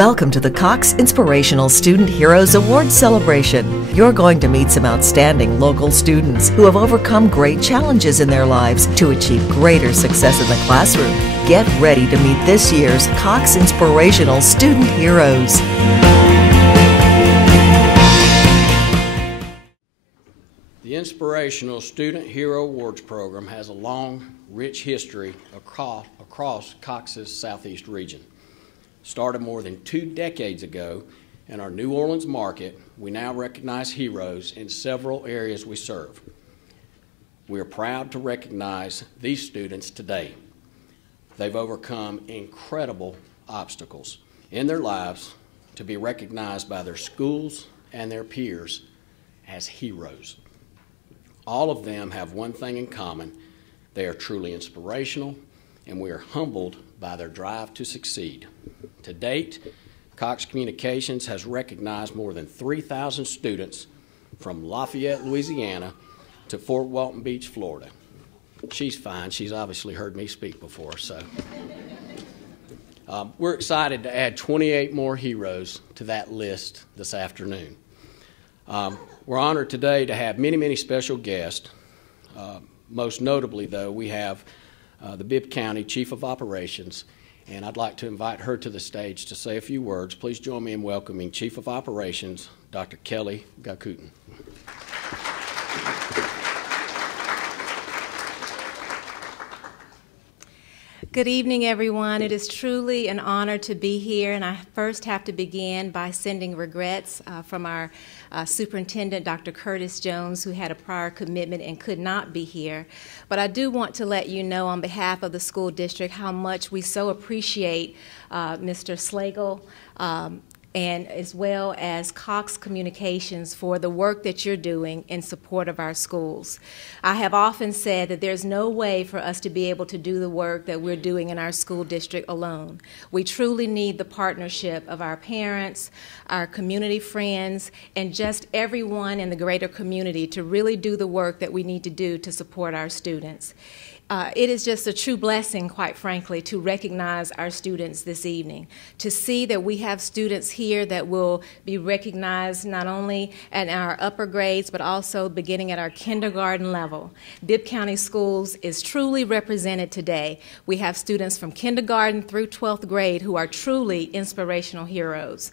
Welcome to the Cox Inspirational Student Heroes Award Celebration. You're going to meet some outstanding local students who have overcome great challenges in their lives to achieve greater success in the classroom. Get ready to meet this year's Cox Inspirational Student Heroes. The Inspirational Student Hero Awards program has a long, rich history across Cox's Southeast region. Started more than 2 decades ago in our New Orleans market, we now recognize heroes in several areas we serve. We are proud to recognize these students today. They've overcome incredible obstacles in their lives to be recognized by their schools and their peers as heroes. All of them have one thing in common: they are truly inspirational, and we are humbled by their drive to succeed. To date, Cox Communications has recognized more than 3,000 students from Lafayette, Louisiana to Fort Walton Beach, Florida. She's fine. She's obviously heard me speak before, so. We're excited to add 28 more heroes to that list this afternoon. We're honored today to have many special guests. Most notably, though, we have the Bibb County Chief of Operations, and I'd like to invite her to the stage to say a few words. Please join me in welcoming Chief of Operations, Dr. Kelly Gakutin. Good evening, everyone. It is truly an honor to be here, and I first have to begin by sending regrets from our superintendent, Dr. Curtis Jones, who had a prior commitment and could not be here. But I do want to let you know on behalf of the school district how much we so appreciate Mr. Slagle and as well as Cox Communications for the work that you're doing in support of our schools. I have often said that there's no way for us to be able to do the work that we're doing in our school district alone. We truly need the partnership of our parents, our community friends, and just everyone in the greater community to really do the work that we need to do to support our students. It is just a true blessing, quite frankly, to recognize our students this evening, to see that we have students here that will be recognized not only at our upper grades, but also beginning at our kindergarten level. Bibb County Schools is truly represented today. We have students from kindergarten through 12th grade who are truly inspirational heroes.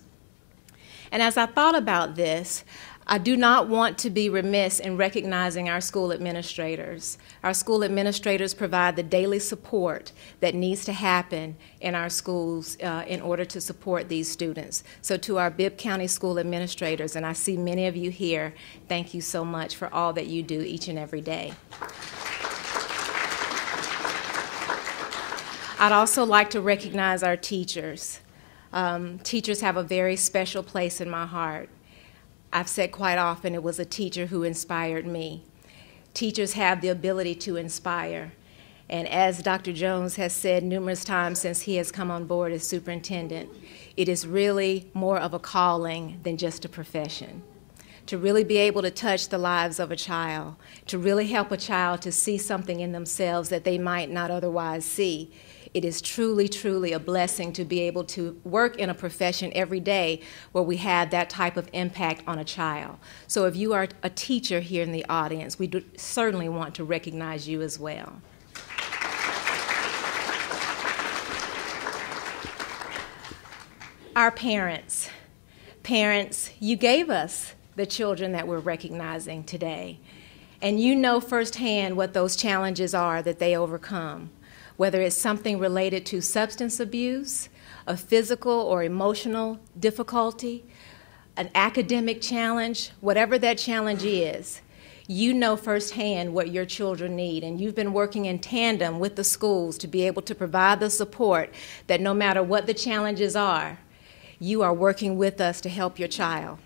And as I thought about this, I do not want to be remiss in recognizing our school administrators. Our school administrators provide the daily support that needs to happen in our schools in order to support these students. So to our Bibb County school administrators, and I see many of you here, thank you so much for all that you do each and every day. I'd also like to recognize our teachers. Teachers have a very special place in my heart. I've said quite often it was a teacher who inspired me. Teachers have the ability to inspire. And as Dr. Jones has said numerous times since he has come on board as superintendent, it is really more of a calling than just a profession. To really be able to touch the lives of a child, to really help a child to see something in themselves that they might not otherwise see, it is truly a blessing to be able to work in a profession every day where we have that type of impact on a child. So if you are a teacher here in the audience, we certainly want to recognize you as well. Our parents. Parents, you gave us the children that we're recognizing today. And you know firsthand what those challenges are that they overcome. Whether it's something related to substance abuse, a physical or emotional difficulty, an academic challenge, whatever that challenge is, you know firsthand what your children need, and you've been working in tandem with the schools to be able to provide the support that no matter what the challenges are, you are working with us to help your child.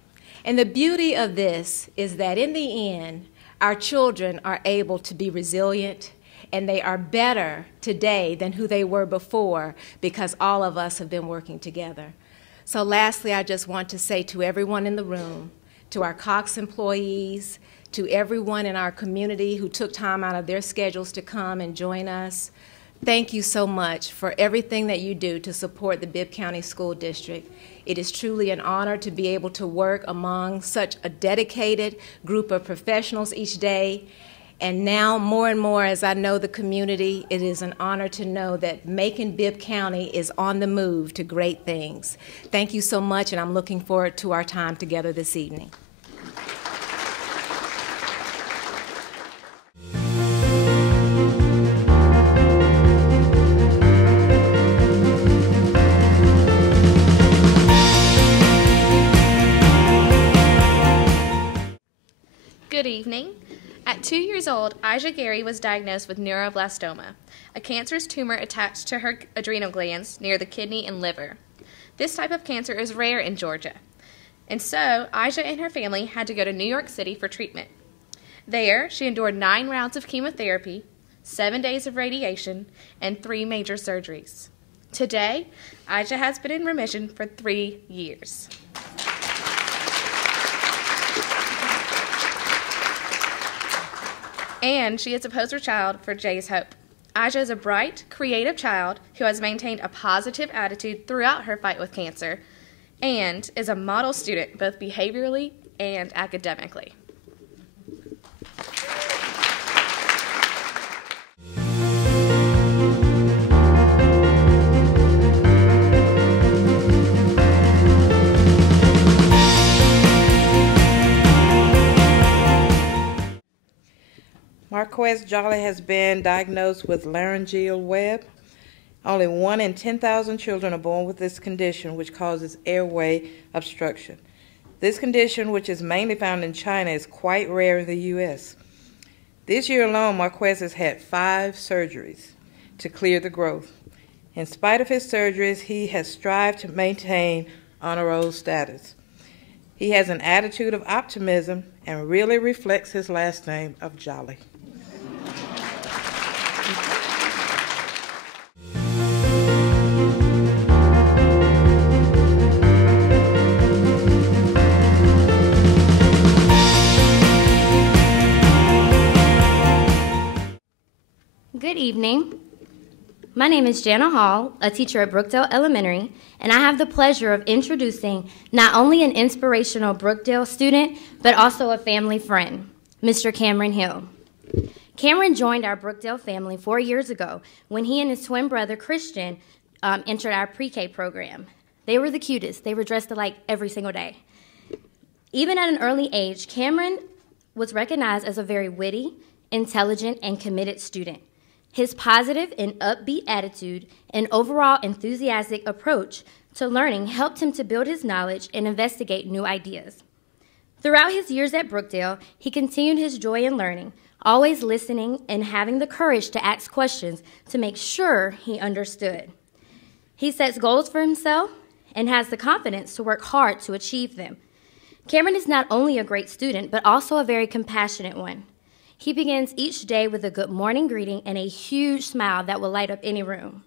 And the beauty of this is that in the end, our children are able to be resilient, and they are better today than who they were before because all of us have been working together. So lastly, I just want to say to everyone in the room, to our Cox employees, to everyone in our community who took time out of their schedules to come and join us, Thank you so much for everything that you do to support the Bibb County School District. It is truly an honor to be able to work among such a dedicated group of professionals each day. And now, more and more, as I know the community, it is an honor to know that Macon Bibb County is on the move to great things. Thank you so much, and I'm looking forward to our time together this evening. Good evening. At 2 years old, Aja Gary was diagnosed with neuroblastoma, a cancerous tumor attached to her adrenal glands near the kidney and liver. This type of cancer is rare in Georgia, and so Aja and her family had to go to New York City for treatment. There, she endured 9 rounds of chemotherapy, 7 days of radiation, and 3 major surgeries. Today, Aja has been in remission for 3 years. And she is a poster child for Jay's Hope. Aja is a bright, creative child who has maintained a positive attitude throughout her fight with cancer and is a model student both behaviorally and academically. Marquez Jolly has been diagnosed with laryngeal web. Only 1 in 10,000 children are born with this condition, which causes airway obstruction. This condition, which is mainly found in China, is quite rare in the U.S. This year alone, Marquez has had 5 surgeries to clear the growth. In spite of his surgeries, he has strived to maintain honor roll status. He has an attitude of optimism and really reflects his last name of Jolly. Good evening. My name is Jana Hall, a teacher at Brookdale Elementary, and I have the pleasure of introducing not only an inspirational Brookdale student, but also a family friend, Mr. Cameron Hill. Cameron joined our Brookdale family 4 years ago when he and his twin brother, Christian, entered our pre-K program. They were the cutest. They were dressed alike every single day. Even at an early age, Cameron was recognized as a very witty, intelligent, and committed student. His positive and upbeat attitude and overall enthusiastic approach to learning helped him to build his knowledge and investigate new ideas. Throughout his years at Brookdale, he continued his joy in learning, always listening and having the courage to ask questions to make sure he understood. He sets goals for himself and has the confidence to work hard to achieve them. Cameron is not only a great student, but also a very compassionate one. He begins each day with a good morning greeting and a huge smile that will light up any room.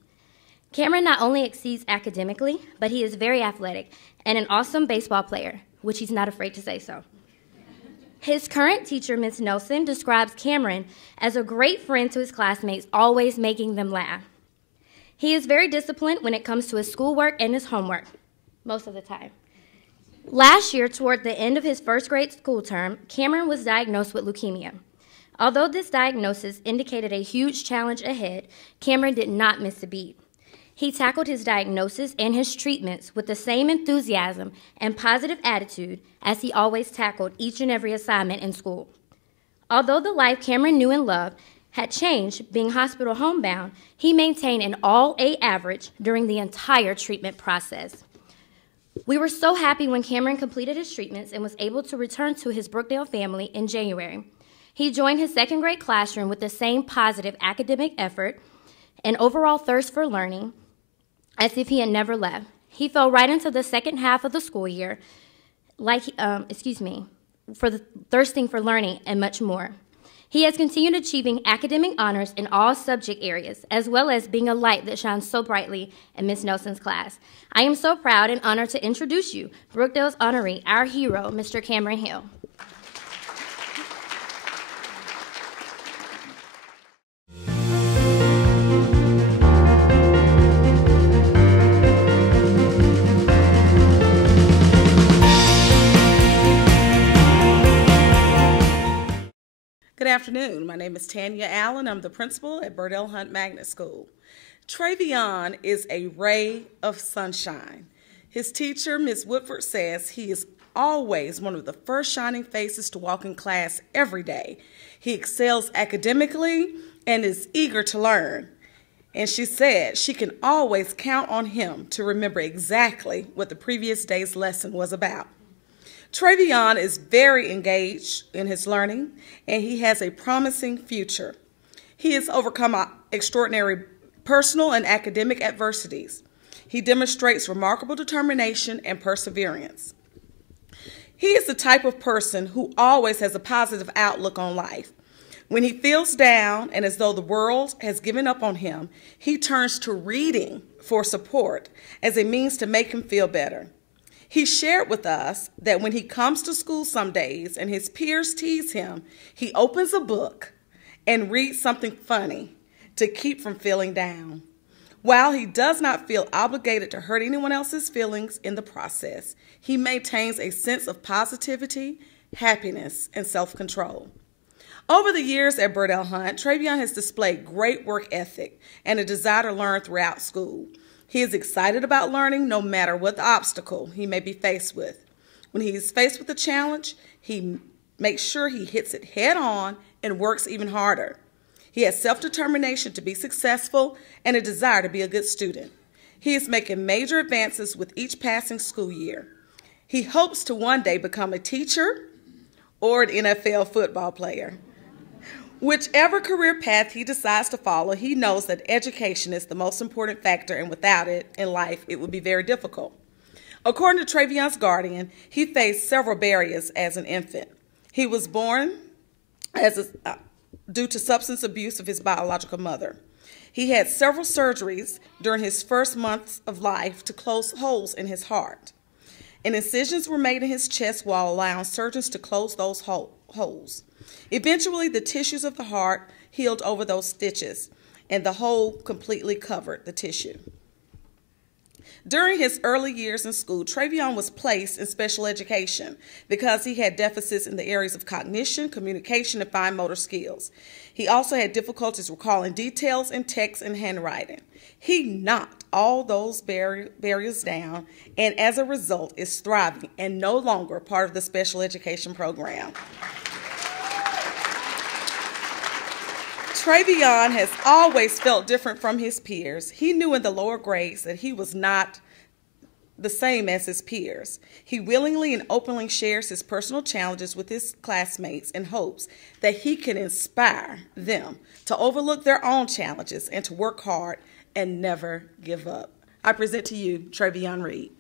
Cameron not only exceeds academically, but he is very athletic and an awesome baseball player, which he's not afraid to say so. His current teacher, Ms. Nelson, describes Cameron as a great friend to his classmates, always making them laugh. He is very disciplined when it comes to his schoolwork and his homework, most of the time. Last year, toward the end of his first grade school term, Cameron was diagnosed with leukemia. Although this diagnosis indicated a huge challenge ahead, Cameron did not miss a beat. He tackled his diagnosis and his treatments with the same enthusiasm and positive attitude as he always tackled each and every assignment in school. Although the life Cameron knew and loved had changed, being hospital homebound, he maintained an all-A average during the entire treatment process. We were so happy when Cameron completed his treatments and was able to return to his Brookdale family in January. He joined his second grade classroom with the same positive academic effort and overall thirst for learning as if he had never left. He fell right into the second half of the school year, for the thirsting for learning and much more. He has continued achieving academic honors in all subject areas, as well as being a light that shines so brightly in Ms. Nelson's class. I am so proud and honored to introduce you, Brookdale's honoree, our hero, Mr. Cameron Hill. Good afternoon. My name is Tanya Allen. I'm the principal at Burt L. Hunt Magnet School. Travion is a ray of sunshine. His teacher, Ms. Woodford, says he is always one of the first shining faces to walk in class every day. He excels academically and is eager to learn. And she said she can always count on him to remember exactly what the previous day's lesson was about. Travion is very engaged in his learning, and he has a promising future. He has overcome extraordinary personal and academic adversities. He demonstrates remarkable determination and perseverance. He is the type of person who always has a positive outlook on life. When he feels down and as though the world has given up on him, he turns to reading for support as a means to make him feel better. He shared with us that when he comes to school some days and his peers tease him, he opens a book and reads something funny to keep from feeling down. While he does not feel obligated to hurt anyone else's feelings in the process, he maintains a sense of positivity, happiness, and self-control. Over the years at Burt L. Hunt, Travion has displayed great work ethic and a desire to learn throughout school. He is excited about learning no matter what the obstacle he may be faced with. When he is faced with a challenge, he makes sure he hits it head on and works even harder. He has self-determination to be successful and a desire to be a good student. He is making major advances with each passing school year. He hopes to one day become a teacher or an NFL football player. Whichever career path he decides to follow, he knows that education is the most important factor, and without it in life, it would be very difficult. According to Travion's guardian, he faced several barriers as an infant. He was born due to substance abuse of his biological mother. He had several surgeries during his first months of life to close holes in his heart. And incisions were made in his chest while allowing surgeons to close those holes. Eventually, the tissues of the heart healed over those stitches, and the hole completely covered the tissue. During his early years in school, Travion was placed in special education because he had deficits in the areas of cognition, communication, and fine motor skills. He also had difficulties recalling details in text and handwriting. He knocked all those barriers down, and as a result is thriving and no longer part of the special education program. Travion has always felt different from his peers. He knew in the lower grades that he was not the same as his peers. He willingly and openly shares his personal challenges with his classmates in hopes that he can inspire them to overlook their own challenges and to work hard and never give up. I present to you Travion Reed.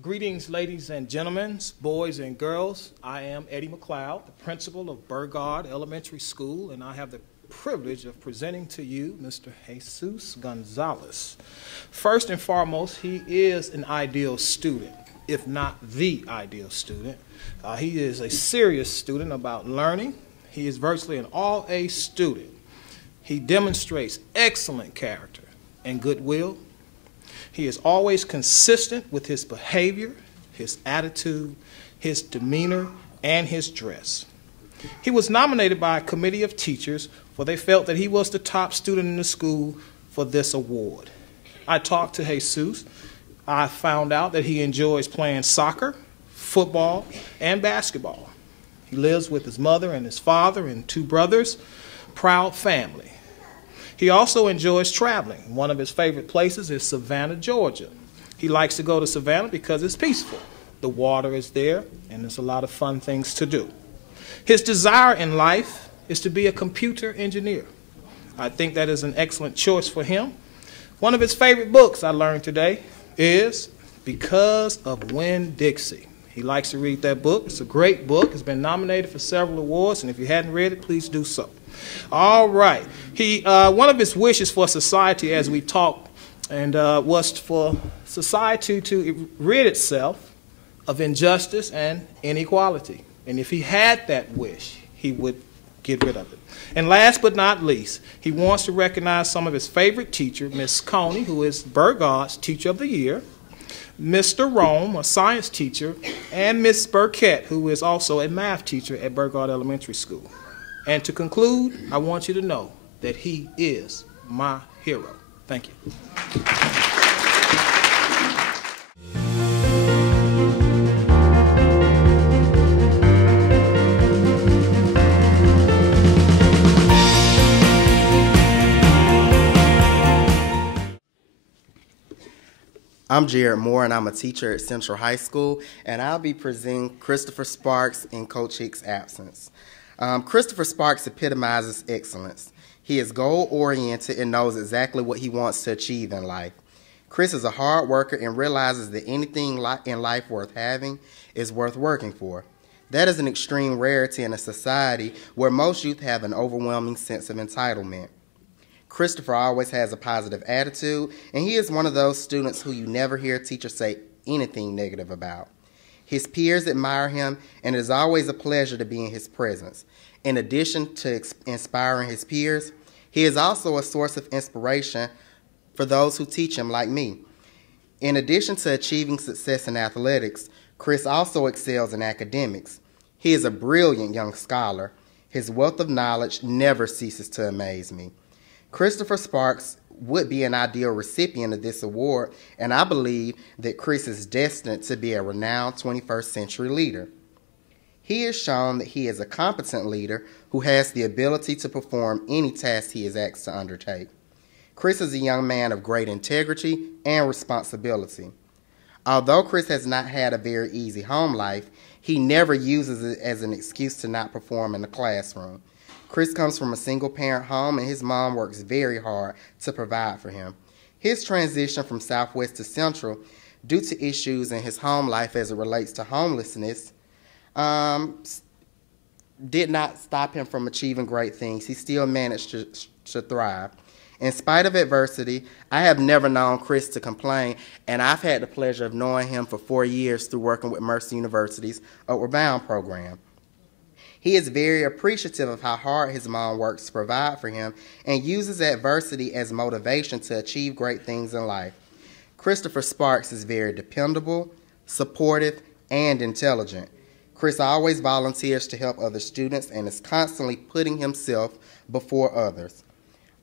Greetings, ladies and gentlemen, boys and girls. I am Eddie McLeod, the principal of Burgard Elementary School, and I have the privilege of presenting to you Mr. Jesus Gonzalez. First and foremost, he is an ideal student, if not the ideal student. He is a serious student about learning. He is virtually an all-A student. He demonstrates excellent character and goodwill. He is always consistent with his behavior, his attitude, his demeanor, and his dress. He was nominated by a committee of teachers, for they felt that he was the top student in the school for this award. I talked to Jesus. I found out that he enjoys playing soccer, football, and basketball. He lives with his mother and his father and 2 brothers. Proud family. He also enjoys traveling. One of his favorite places is Savannah, Georgia. He likes to go to Savannah because it's peaceful. The water is there, and there's a lot of fun things to do. His desire in life is to be a computer engineer. I think that is an excellent choice for him. One of his favorite books I learned today is Because of Winn-Dixie. He likes to read that book. It's a great book. It's been nominated for several awards, and if you hadn't read it, please do so. All right. One of his wishes for society, as we talked, was for society to rid itself of injustice and inequality. And if he had that wish, he would get rid of it. And last but not least, he wants to recognize some of his favorite teachers, Miss Coney, who is Burgott's Teacher of the Year, Mr. Rome, a science teacher, and Miss Burkett, who is also a math teacher at Burgott Elementary School. And to conclude, I want you to know that he is my hero. Thank you. I'm Jared Moore, and I'm a teacher at Central High School, and I'll be presenting Christopher Sparks in Coach Hicks' absence. Christopher Sparks epitomizes excellence. He is goal-oriented and knows exactly what he wants to achieve in life. Chris is a hard worker and realizes that anything in life worth having is worth working for. That is an extreme rarity in a society where most youth have an overwhelming sense of entitlement. Christopher always has a positive attitude, and he is one of those students who you never hear a teacher say anything negative about. His peers admire him, and it is always a pleasure to be in his presence. In addition to inspiring his peers, he is also a source of inspiration for those who teach him, like me. In addition to achieving success in athletics, Chris also excels in academics. He is a brilliant young scholar. His wealth of knowledge never ceases to amaze me. Christopher Sparks would be an ideal recipient of this award, and I believe that Chris is destined to be a renowned 21st century leader. He has shown that he is a competent leader who has the ability to perform any task he is asked to undertake. Chris is a young man of great integrity and responsibility. Although Chris has not had a very easy home life, he never uses it as an excuse to not perform in the classroom. Chris comes from a single-parent home, and his mom works very hard to provide for him. His transition from Southwest to Central, due to issues in his home life as it relates to homelessness, did not stop him from achieving great things. He still managed to thrive. In spite of adversity, I have never known Chris to complain, and I've had the pleasure of knowing him for 4 years through working with Mercer University's Upward Bound program. He is very appreciative of how hard his mom works to provide for him and uses adversity as motivation to achieve great things in life. Christopher Sparks is very dependable, supportive, and intelligent. Chris always volunteers to help other students and is constantly putting himself before others.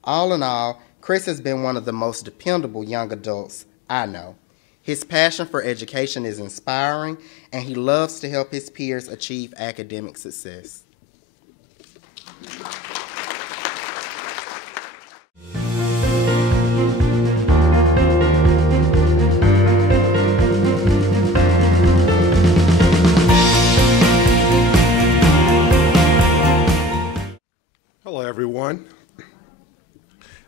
All in all, Chris has been one of the most dependable young adults I know. His passion for education is inspiring, and he loves to help his peers achieve academic success. Hello, everyone.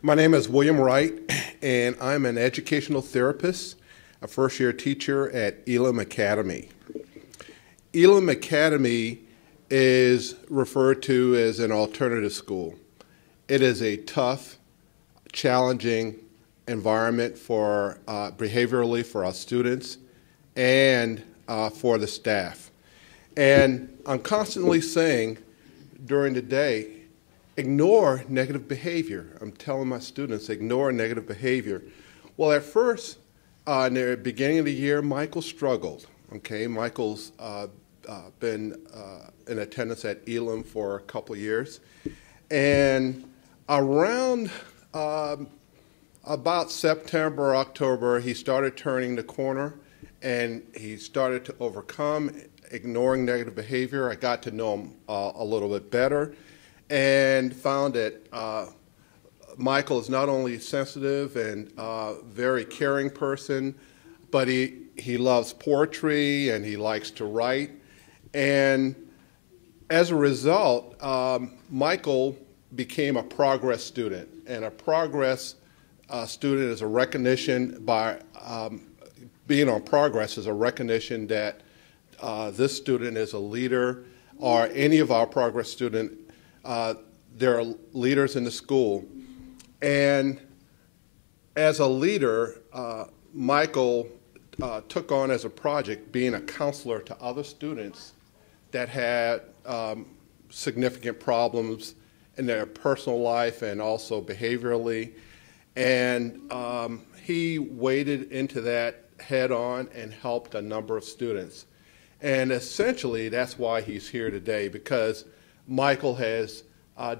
My name is William Wright, and I'm an educational therapist, a first-year teacher at Elam Academy. Elam Academy is referred to as an alternative school. It is a tough, challenging environment for behaviorally for our students and for the staff. And I'm constantly saying during the day, ignore negative behavior. I'm telling my students, ignore negative behavior. Well, at first, in the beginning of the year, Michael struggled. Okay, Michael's been in attendance at Elam for a couple of years. And around about September, October, he started turning the corner, and he started to overcome ignoring negative behavior. I got to know him a little bit better, and found that Michael is not only sensitive and very caring person, but he loves poetry and he likes to write. And as a result, Michael became a progress student. And a progress student is a recognition by being on progress is a recognition that this student is a leader, or any of our progress students. There are leaders in the school. And as a leader, Michael took on as a project being a counselor to other students that had significant problems in their personal life and also behaviorally. And he waded into that head on and helped a number of students. And essentially, that's why he's here today, because Michael has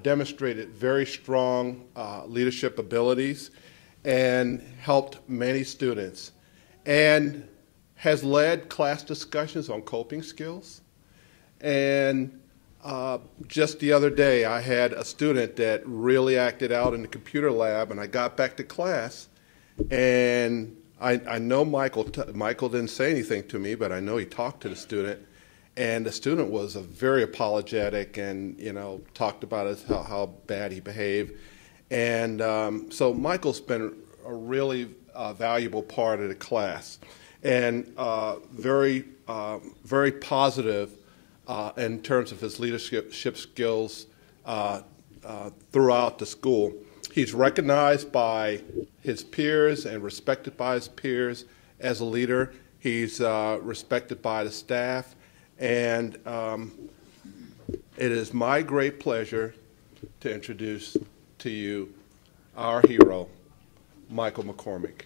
demonstrated very strong leadership abilities and helped many students, and has led class discussions on coping skills. And just the other day, I had a student that really acted out in the computer lab, and I got back to class, and I know Michael didn't say anything to me, but I know he talked to the student, and the student was very apologetic and, talked about how bad he behaved. And so Michael's been a really valuable part of the class, and very positive in terms of his leadership skills throughout the school. He's recognized by his peers and respected by his peers as a leader. He's respected by the staff. And it is my great pleasure to introduce to you our hero, Michael McCormick.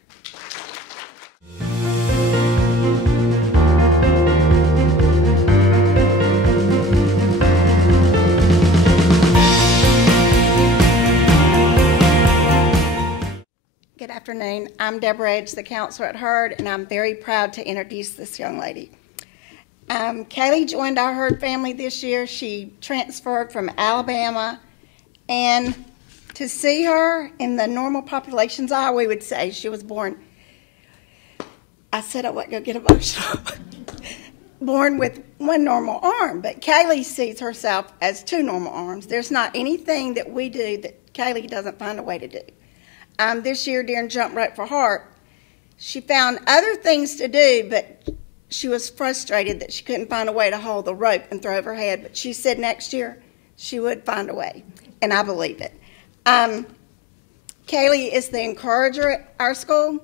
Good afternoon. I'm Deborah Edge, the counselor at Hurd, and I'm very proud to introduce this young lady. Kaylee joined our Hurd family this year. She transferred from Alabama, and to see her in the normal population's eye, we would say she was born, I said I wasn't going to get emotional, born with one normal arm, but Kaylee sees herself as two normal arms. There's not anything that we do that Kaylee doesn't find a way to do. This year during Jump Rope for Heart, she found other things to do, but she was frustrated that she couldn't find a way to hold the rope and throw over her head. But she said next year she would find a way, and I believe it. Kaylee is the encourager at our school.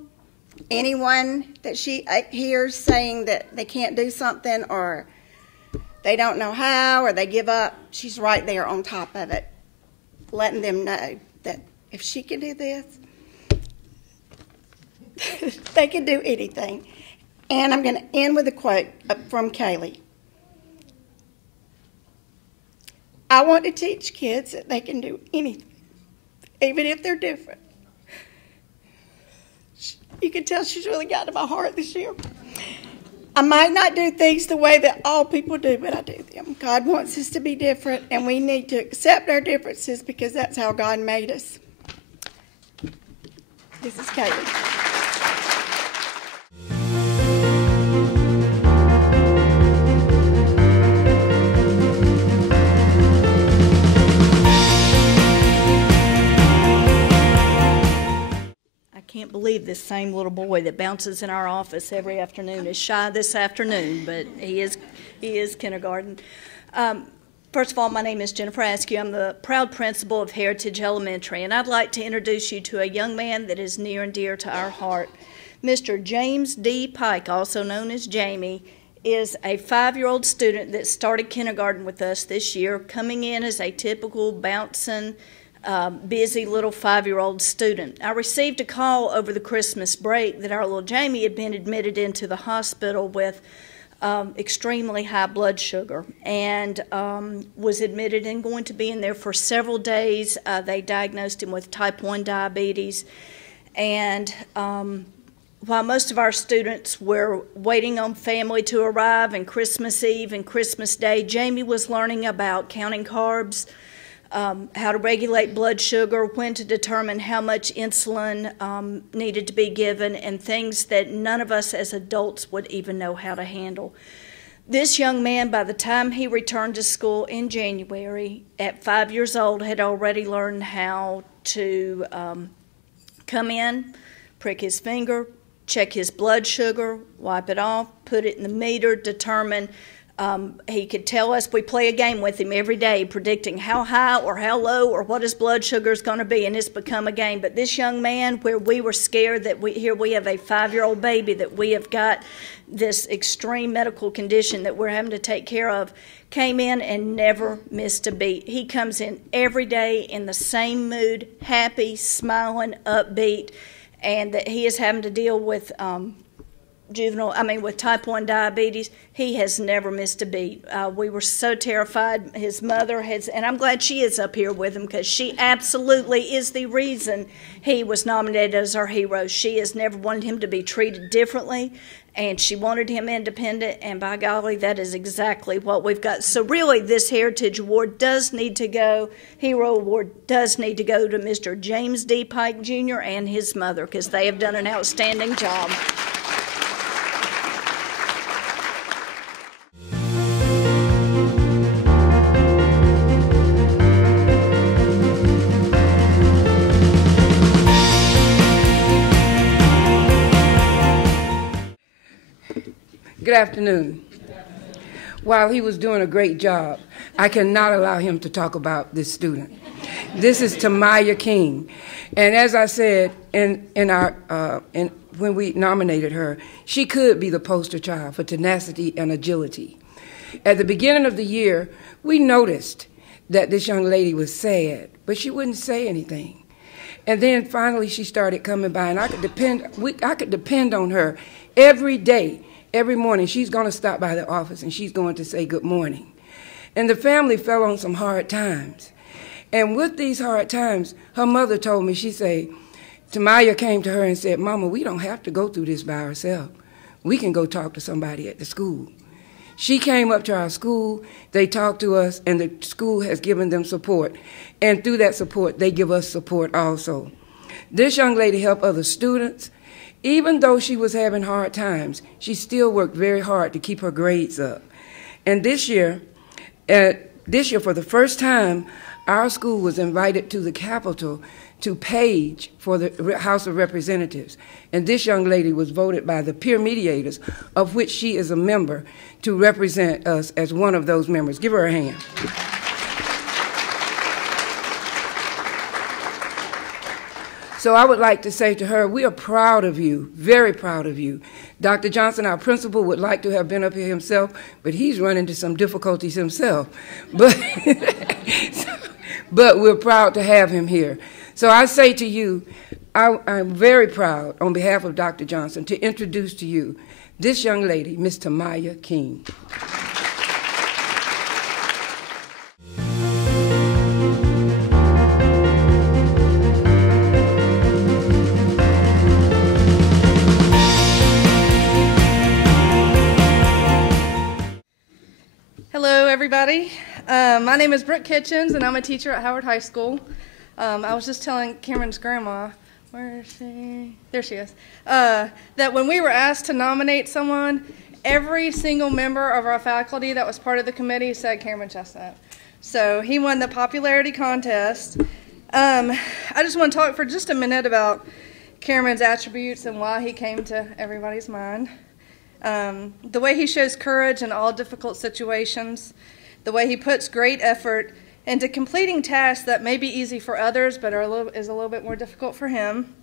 Anyone that she hears saying that they can't do something or they don't know how or they give up, she's right there on top of it, letting them know that if she can do this, they can do anything. And I'm going to end with a quote from Kaylee. I want to teach kids that they can do anything, even if they're different. You can tell she's really got to my heart this year. I might not do things the way that all people do, but I do them. God wants us to be different, and we need to accept our differences because that's how God made us. This is Kaylee. I can't believe this same little boy that bounces in our office every afternoon is shy this afternoon, but he is kindergarten. First of all, my name is Jennifer Askew. I'm the proud principal of Heritage Elementary, and I'd like to introduce you to a young man that is near and dear to our heart. Mr. James D. Pike, also known as Jamie, is a 5-year-old student that started kindergarten with us this year, coming in as a typical bouncing, busy little 5-year-old student. I received a call over the Christmas break that our little Jamie had been admitted into the hospital with extremely high blood sugar and was admitted and going to be in there for several days. They diagnosed him with type 1 diabetes. And while most of our students were waiting on family to arrive and Christmas Eve and Christmas Day, Jamie was learning about counting carbs, how to regulate blood sugar, when to determine how much insulin needed to be given, and things that none of us as adults would even know how to handle. This young man, by the time he returned to school in January, at 5 years old, had already learned how to come in, prick his finger, check his blood sugar, wipe it off, put it in the meter, determine He could tell us, we play a game with him every day predicting how high or how low or what his blood sugar is going to be, and it's become a game. But this young man, where we were scared that here we have a 5-year-old baby, that we have got this extreme medical condition that we're having to take care of, came in and never missed a beat. He comes in every day in the same mood, happy, smiling, upbeat, and that he is having to deal with with type 1 diabetes. He has never missed a beat. We were so terrified. His mother has, and I'm glad she is up here with him, because she absolutely is the reason he was nominated as our hero. She has never wanted him to be treated differently, and she wanted him independent, and by golly, that is exactly what we've got. So really, this Heritage Award does need to go, Hero Award does need to go to Mr. James D. Pike Jr. and his mother, because they have done an outstanding job. Good afternoon. While he was doing a great job, I cannot allow him to talk about this student. This is Tamaya King. And as I said when we nominated her, she could be the poster child for tenacity and agility. At the beginning of the year, we noticed that this young lady was sad, but she wouldn't say anything. And then finally she started coming by, and I could depend on her every day. Every morning, she's going to stop by the office, and she's going to say good morning. And the family fell on some hard times. And with these hard times, her mother told me, she said, Tamaya came to her and said, Mama, we don't have to go through this by ourselves. We can go talk to somebody at the school. She came up to our school, they talked to us, and the school has given them support. And through that support, they give us support also. This young lady helped other students. Even though she was having hard times, she still worked very hard to keep her grades up. And this year, for the first time, our school was invited to the Capitol to page for the House of Representatives. And this young lady was voted by the peer mediators, of which she is a member, to represent us as one of those members. Give her a hand. So I would like to say to her, we are proud of you, very proud of you. Dr. Johnson, our principal, would like to have been up here himself, but he's run into some difficulties himself. But we're proud to have him here. So I say to you, I'm very proud, on behalf of Dr. Johnson, to introduce to you this young lady, Miss Tamaya King. Hello, everybody. My name is Brooke Kitchens, and I'm a teacher at Howard High School. I was just telling Cameron's grandma, where is she? There she is, that when we were asked to nominate someone, every single member of our faculty that was part of the committee said Cameron Chestnut. So he won the popularity contest. I just want to talk for just a minute about Cameron's attributes and why he came to everybody's mind. The way he shows courage in all difficult situations, the way he puts great effort into completing tasks that may be easy for others but is a little bit more difficult for him,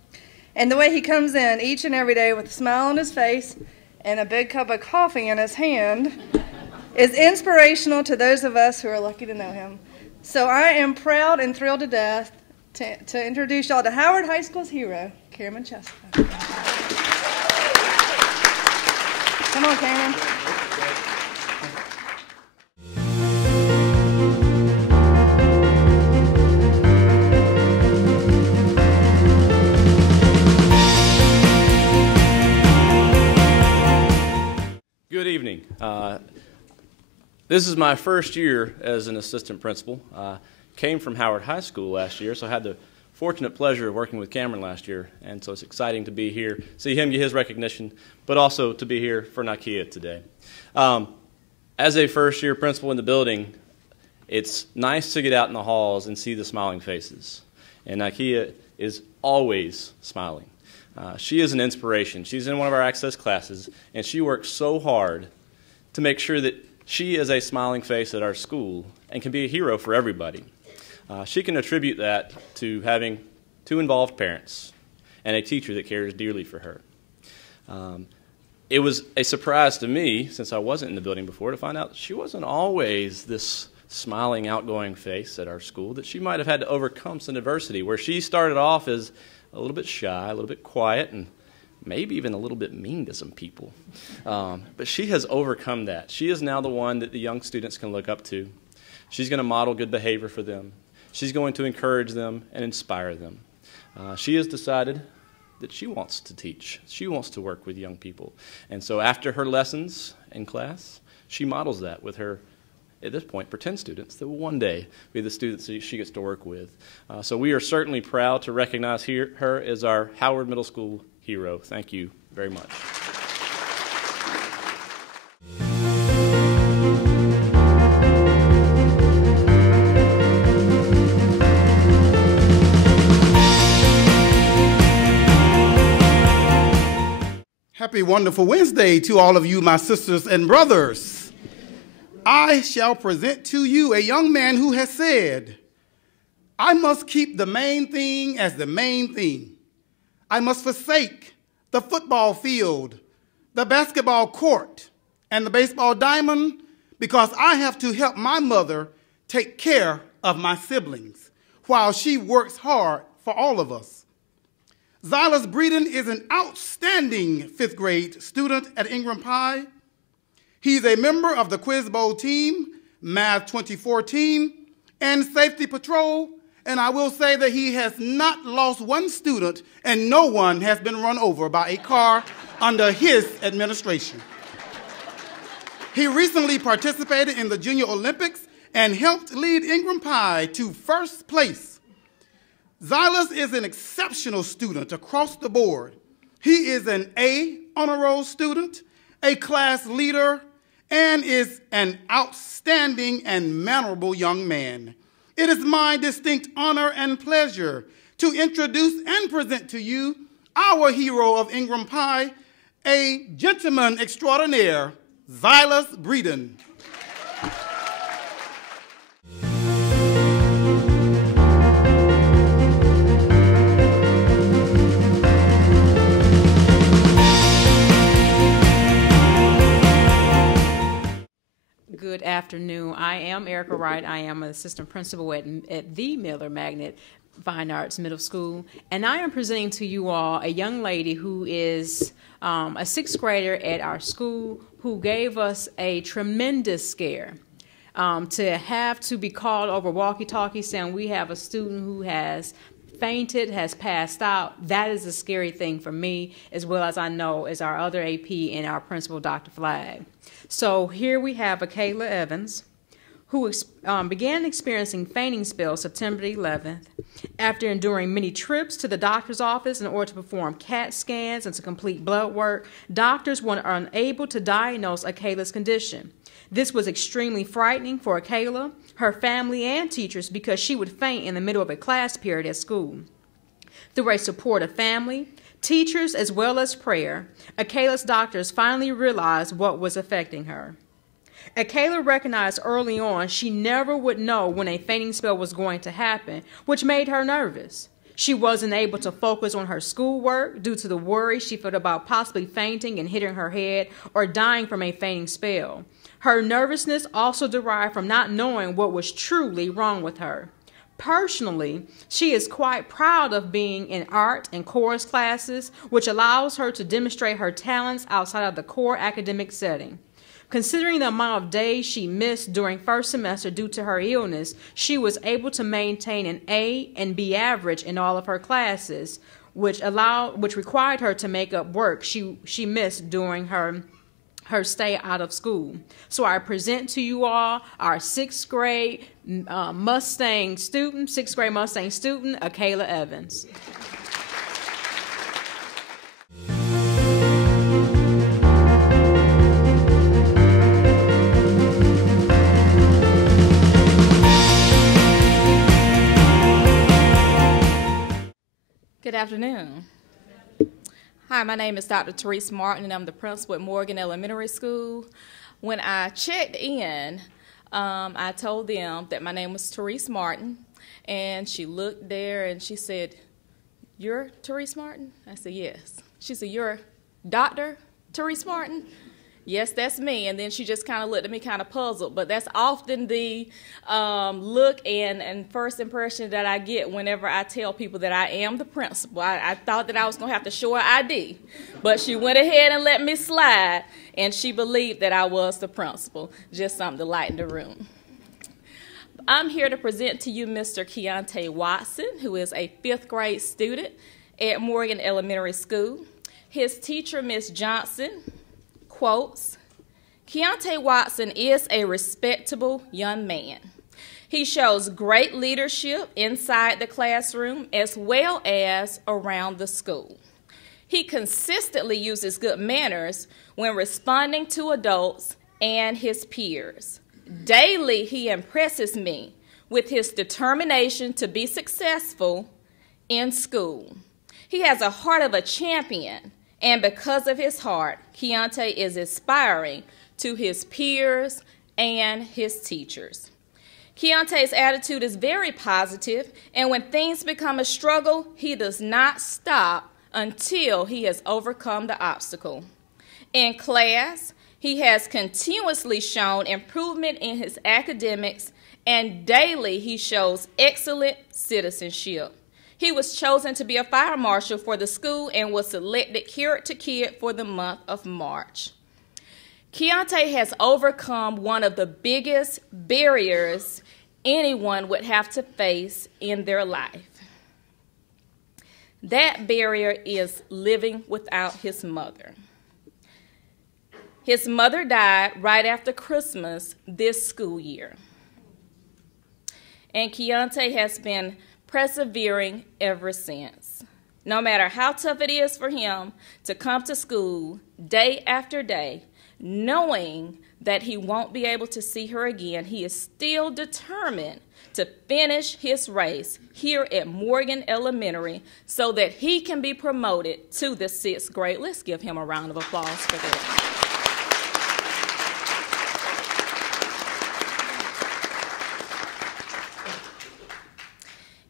and the way he comes in each and every day with a smile on his face and a big cup of coffee in his hand is inspirational to those of us who are lucky to know him. So I am proud and thrilled to death to introduce y'all to Howard High School's hero, Cameron Chestnut. Come on, Cameron. Good evening. This is my first year as an assistant principal. Came from Howard High School last year, so I had the fortunate pleasure of working with Cameron last year, and so it's exciting to be here, see him get his recognition, but also to be here for Nakia today. As a first-year principal in the building, it's nice to get out in the halls and see the smiling faces, and Nakia is always smiling. She is an inspiration. She's in one of our access classes, and she works so hard to make sure that She is a smiling face at our school and can be a hero for everybody. She can attribute that to having 2 involved parents and a teacher that cares dearly for her. It was a surprise to me, since I wasn't in the building before, to find out she wasn't always this smiling, outgoing face at our school, that she might have had to overcome some adversity, where she started off as a little bit shy, a little bit quiet, and maybe even a little bit mean to some people. But she has overcome that. She is now the one that the young students can look up to. She's going to model good behavior for them. She's going to encourage them and inspire them. She has decided that she wants to teach. She wants to work with young people. And so after her lessons in class, she models that with her, at this point, pretend students that will one day be the students that she gets to work with. So we are certainly proud to recognize her as our Howard Middle School hero. Thank you very much. Happy wonderful Wednesday to all of you, my sisters and brothers. I shall present to you a young man who has said, I must keep the main thing as the main thing. I must forsake the football field, the basketball court, and the baseball diamond because I have to help my mother take care of my siblings while she works hard for all of us. Zylas Breeden is an outstanding 5th grade student at Ingram Pie. He's a member of the Quiz Bowl team, Math 2014, and Safety Patrol, and I will say that he has not lost one student and no one has been run over by a car under his administration. He recently participated in the Junior Olympics and helped lead Ingram Pie to 1st place. Zylas is an exceptional student across the board. He is an A honor roll student, a class leader, and is an outstanding and mannerable young man. It is my distinct honor and pleasure to introduce and present to you our hero of Ingram Pie, a gentleman extraordinaire, Zylas Breeden. Good afternoon. I am Erica Wright. I am an assistant principal at the Miller Magnet Fine Arts Middle School, and I am presenting to you all a young lady who is a 6th grader at our school who gave us a tremendous scare. To have to be called over walkie-talkie saying we have a student who has fainted, has passed out, that is a scary thing for me, as well as I know as our other AP and our principal, Dr. Flagg. So here we have Akayla Evans, who began experiencing fainting spells September 11th. After enduring many trips to the doctor's office in order to perform CAT scans and to complete blood work, doctors were unable to diagnose Akayla's condition. This was extremely frightening for Akayla, her family, and teachers because she would faint in the middle of a class period at school. Through a supportive family, teachers, as well as prayer, Akayla's doctors finally realized what was affecting her. Akayla recognized early on she never would know when a fainting spell was going to happen, which made her nervous. She wasn't able to focus on her schoolwork due to the worry she felt about possibly fainting and hitting her head or dying from a fainting spell. Her nervousness also derived from not knowing what was truly wrong with her. Personally, she is quite proud of being in art and chorus classes, which allows her to demonstrate her talents outside of the core academic setting. Considering the amount of days she missed during 1st semester due to her illness, she was able to maintain an A and B average in all of her classes, which required her to make up work she missed during her stay out of school. So I present to you all our 6th grade Mustang student, Akayla Evans. Good afternoon. Hi, my name is Dr. Therese Martin, and I'm the principal at Morgan Elementary School. When I checked in, I told them that my name was Therese Martin, and she looked there and she said, "You're Therese Martin?" I said, "Yes." She said, "You're Dr. Therese Martin?" "Yes, that's me." And then she just kind of looked at me kind of puzzled. But that's often the look and first impression that I get whenever I tell people that I am the principal. I thought that I was going to have to show her ID. But she went ahead and let me slide, and she believed that I was the principal. Just something to lighten the room. I'm here to present to you Mr. Keontae Watson, who is a 5th grade student at Morgan Elementary School. His teacher, Ms. Johnson, quotes, "Keontae Watson is a respectable young man. He shows great leadership inside the classroom as well as around the school. He consistently uses good manners when responding to adults and his peers. Daily, he impresses me with his determination to be successful in school. He has a heart of a champion, and because of his heart, Keontae is inspiring to his peers and his teachers. Keontae's attitude is very positive, and when things become a struggle, he does not stop until he has overcome the obstacle. In class, he has continuously shown improvement in his academics, and daily he shows excellent citizenship. He was chosen to be a fire marshal for the school and was selected Character Kid for the month of March. Keontae has overcome one of the biggest barriers anyone would have to face in their life. That barrier is living without his mother. His mother died right after Christmas this school year. And Keontae has been persevering ever since. No matter how tough it is for him to come to school day after day, knowing that he won't be able to see her again, he is still determined to finish his race here at Morgan Elementary so that he can be promoted to the 6th grade. Let's give him a round of applause for that.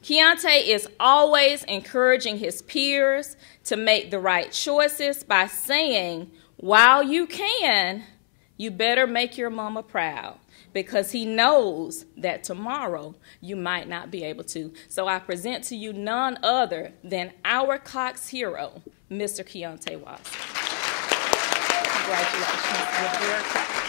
Keontae is always encouraging his peers to make the right choices by saying, while you can, you better make your mama proud, because he knows that tomorrow you might not be able to. So I present to you none other than our Cox hero, Mr. Keontae Watson. Congratulations.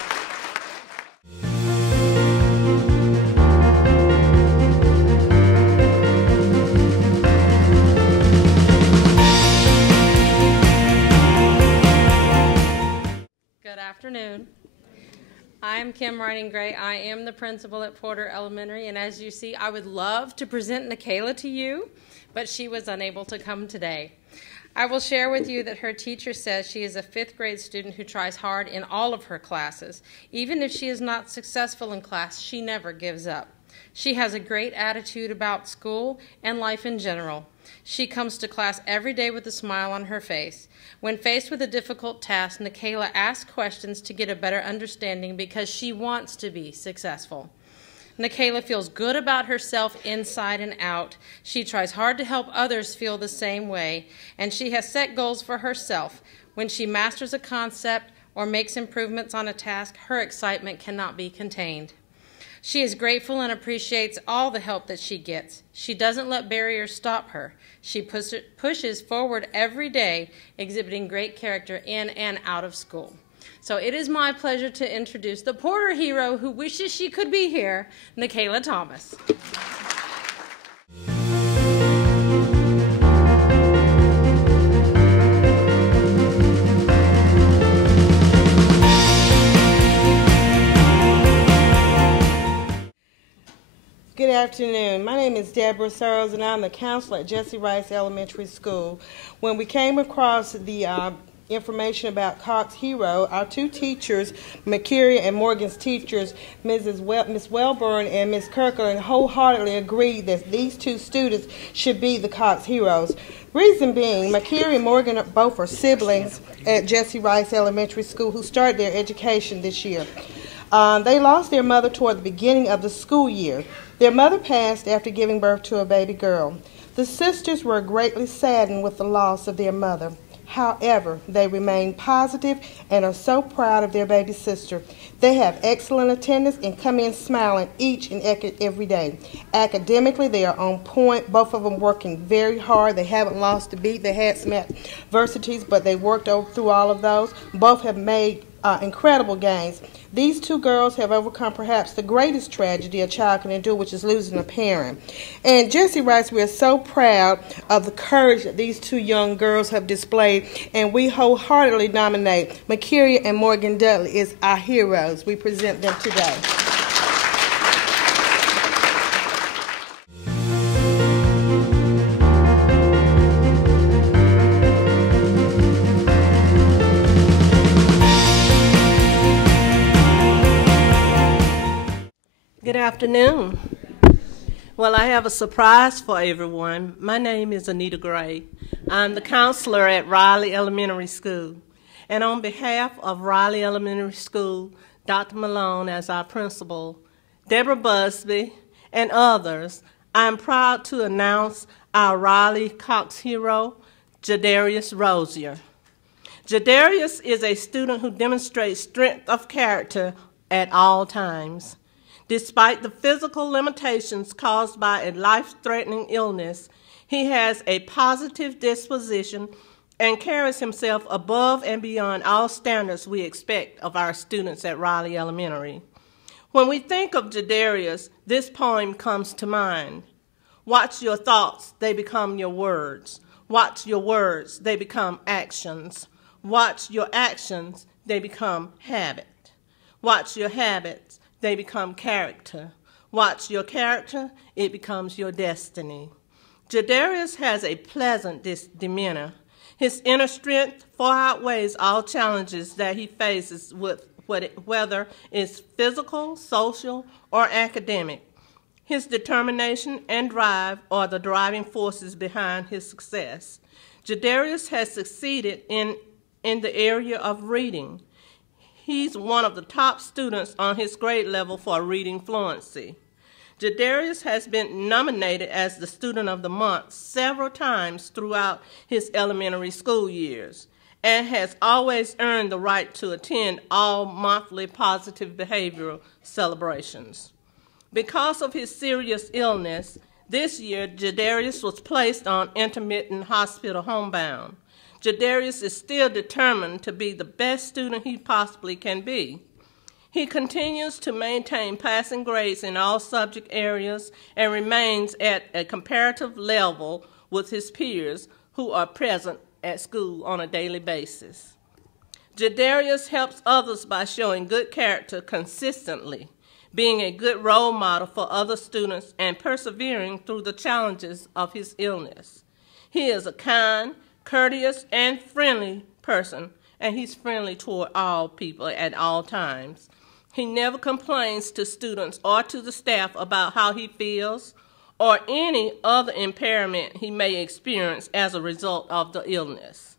Good afternoon. I'm Kim Riding Gray. I am the principal at Porter Elementary, and as you see, I would love to present Nikayla to you, but she was unable to come today. I will share with you that her teacher says she is a 5th grade student who tries hard in all of her classes. Even if she is not successful in class, she never gives up. She has a great attitude about school and life in general. She comes to class every day with a smile on her face. When faced with a difficult task, Nikayla asks questions to get a better understanding because she wants to be successful. Nikayla feels good about herself inside and out. She tries hard to help others feel the same way, and she has set goals for herself. When she masters a concept or makes improvements on a task, her excitement cannot be contained. She is grateful and appreciates all the help that she gets. She doesn't let barriers stop her. She pushes forward every day, exhibiting great character in and out of school. So it is my pleasure to introduce the Porter hero who wishes she could be here, Nikayla Thomas. Good afternoon. My name is Deborah Searles, and I'm the counselor at Jesse Rice Elementary School. When we came across the information about Cox Hero, our two teachers, McCurry and Morgan's teachers, Miss Welburn and Miss Kirkland, wholeheartedly agreed that these two students should be the Cox Heroes. Reason being, McCurry and Morgan both are siblings at Jesse Rice Elementary School who started their education this year. They lost their mother toward the beginning of the school year. Their mother passed after giving birth to a baby girl. The sisters were greatly saddened with the loss of their mother. However, they remain positive and are so proud of their baby sister. They have excellent attendance and come in smiling each and every day. Academically, they are on point, both of them working very hard. They haven't lost a beat. They had some adversities, but they worked through all of those. Both have made incredible gains. These two girls have overcome perhaps the greatest tragedy a child can endure, which is losing a parent. And Jesse Rice, we are so proud of the courage that these two young girls have displayed, and we wholeheartedly nominate McCurry and Morgan Dudley as our heroes. We present them today. Good afternoon. Well, I have a surprise for everyone. My name is Anita Gray. I'm the counselor at Riley Elementary School. And on behalf of Riley Elementary School, Dr. Malone as our principal, Deborah Busby, and others, I'm proud to announce our Riley Cox hero, Jadarius Rozier. Jadarius is a student who demonstrates strength of character at all times. Despite the physical limitations caused by a life-threatening illness, he has a positive disposition and carries himself above and beyond all standards we expect of our students at Riley Elementary. When we think of Jadarius, this poem comes to mind. Watch your thoughts, they become your words. Watch your words, they become actions. Watch your actions, they become habit. Watch your habits, they become character. Watch your character, it becomes your destiny. Jadarius has a pleasant demeanor. His inner strength far outweighs all challenges that he faces, whether it's physical, social, or academic. His determination and drive are the driving forces behind his success. Jadarius has succeeded in the area of reading. He's one of the top students on his grade level for reading fluency. Jadarius has been nominated as the Student of the Month several times throughout his elementary school years and has always earned the right to attend all monthly positive behavioral celebrations. Because of his serious illness, this year Jadarius was placed on intermittent hospital homebound. Jadarius is still determined to be the best student he possibly can be. He continues to maintain passing grades in all subject areas and remains at a comparative level with his peers who are present at school on a daily basis. Jadarius helps others by showing good character consistently, being a good role model for other students, and persevering through the challenges of his illness. He is a kind, courteous, and friendly person, and he's friendly toward all people at all times. He never complains to students or to the staff about how he feels or any other impairment he may experience as a result of the illness.